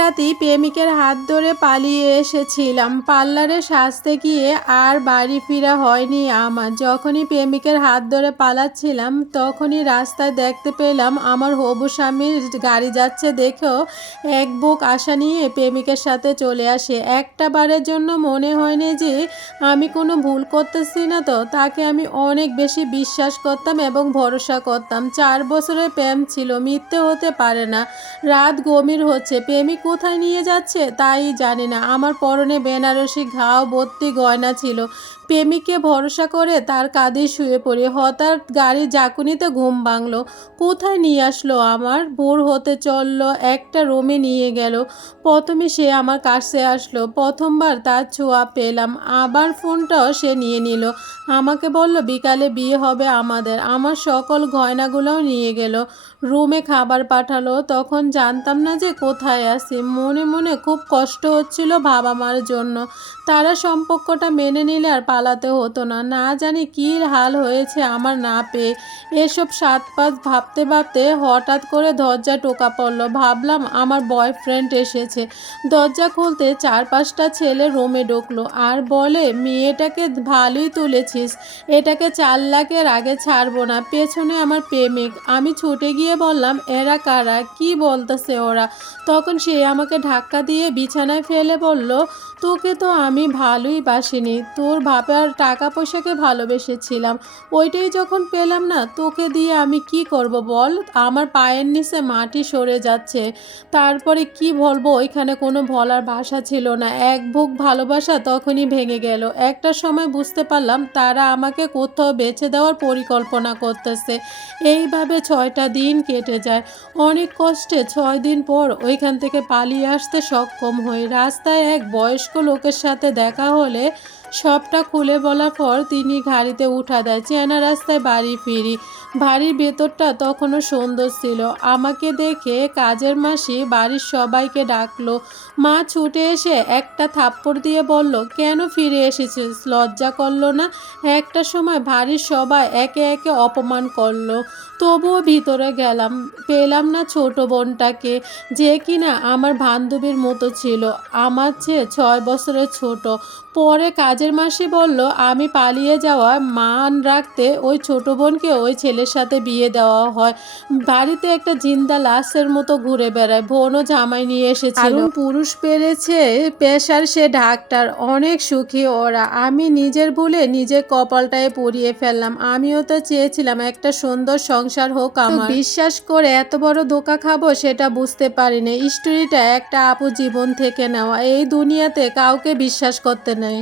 রাতেই প্রেমিকের হাত ধরে পালিয়ে এসেছিলাম। পার্লারে সাজতে গিয়ে আর বাড়ি ফিরা হয়নি আমার। যখনই প্রেমিকের হাত ধরে পালাচ্ছিলাম, তখনই রাস্তায় দেখতে পেলাম আমার হবু স্বামীর গাড়ি যাচ্ছে দেখেও এক বুক আশা নিয়ে প্রেমিকের সাথে চলে আসে। একটা বারের জন্য মনে হয়নি যে আমি কোনো ভুল করতেছি না তো। তাকে আমি অনেক বেশি বিশ্বাস করতাম এবং ভরসা করতাম। চার বছরের প্রেম ছিল, মিথ্যে হতে পারে না। রাত গভীর হচ্ছে। প্রেমিক কোথায় নিয়ে যাচ্ছে তাই জানি না। আমার পরনে বেনারসি ঘাও ভর্তি গয়না ছিল। প্রেমিককে ভরসা করে তার কাঁধে শুয়ে পড়ি। হঠাৎ গাড়ি জাকুনিতে ঘুম ভাঙলো। কোথায় নিয়ে আসলো আমার? ভোর হতে চলল, একটা রুমে নিয়ে গেল। প্রথমে সে আমার কাছে আসলো, প্রথমবার তার ছোঁয়া পেলাম। আবার ফোনটাও সে নিয়ে নিল। আমাকে বলল, বিকালে বিয়ে হবে আমাদের। আমার সকল গয়নাগুলোও নিয়ে গেল। রুমে খাবার পাঠালো, তখন জানতাম না যে কোথায় আছি। মনে মনে খুব কষ্ট হচ্ছিল বাবা মার জন্য। তারা সম্পর্কটা মেনে নিলে আর পালাতে হতো না। না জানি কী হাল হয়েছে আমার না পেয়ে। এসব সাত পাঁচ ভাবতে ভাবতে হঠাৎ করে দরজা টোকা পড়ল। ভাবলাম আমার বয়ফ্রেন্ড এসেছে। দরজা খুলতে চার পাঁচটা ছেলে রুমে ঢুকলো। আর বলে, মেয়েটাকে ভালোই তুলেছিস। এটাকে চার লাখের আগে ছাড়বো না। পেছনে আমার প্রেমিক। আমি ছুটে গিয়ে বললাম, এরা কারা? কি বলতেছে ওরা? তখন সে আমাকে ধাক্কা দিয়ে বিছানায় ফেলে বলল, তোকে তো আমি ভালোই বাসিনি। তোর বাবার টাকা পয়সাকে ভালোবেসেছিলাম। ওইটাই যখন পেলাম না, তোকে দিয়ে আমি কি করব বল? আমার পায়ের নিচে মাটি সরে যাচ্ছে। তারপরে কি বলব? ওইখানে কোনো বলার ভাষা ছিল না। এক বুক ভালোবাসা তখনই ভেঙে গেল। একটা সময় বুঝতে পারলাম, তারা আমাকে কোথাও বেছে দেওয়ার পরিকল্পনা করতেছে। এইভাবে ছয়টা দিন কেটে যায়। অনেক কষ্টে ছয় দিন পর ওইখান থেকে পালিয়ে আসতে সক্ষম হই। রাস্তায় এক বয়স্ক লোকের সাথে দেখা হলে সবটা খুলে বলার পর তিনি গাড়িতে উঠা দেয়। চেনা রাস্তায় বাড়ি ফিরি। বাড়ির ভেতরটা তখনও সুন্দর ছিল। আমাকে দেখে কাজের মাসি বাড়ির সবাইকে ডাকলো। মা ছুটে এসে একটা থাপ্পড় দিয়ে বলল, কেন ফিরে এসেছিস? লজ্জা করল না? একটা সময় বাড়ির সবাই একে একে অপমান করল। তবুও ভিতরে গেলাম পেলাম না ছোট বোনটাকে যে কিনা আমার বান্ধবীর মতো ছিল। আমার চেয়ে ছয় বছরের ছোট। পরে কাজের মাসি বলল আমি পালিয়ে যাওয়া মান রাখতে ওই ছোট বোনকে ওই ছেলের সাথে বিয়ে দেওয়া হয়। বাড়িতে একটা জিন্দা লাশের মতো ঘুরে বেড়ায় বোনও জামাই নিয়ে এসেছিল। পুরুষ পেরেছে পেশার সে ডাক্তার অনেক সুখী ওরা। আমি নিজের ভুলে নিজের কপালটায় পরিয়ে ফেললাম। আমিও তো চেয়েছিলাম একটা সুন্দর সংসার হোক আমার। বিশ্বাস করে এত বড় ধোকা খাব সেটা বুঝতে পারিনি। স্টোরিটা একটা আপু জীবন থেকে নেওয়া। এই দুনিয়াতে কাউকে বিশ্বাস করতে নেই।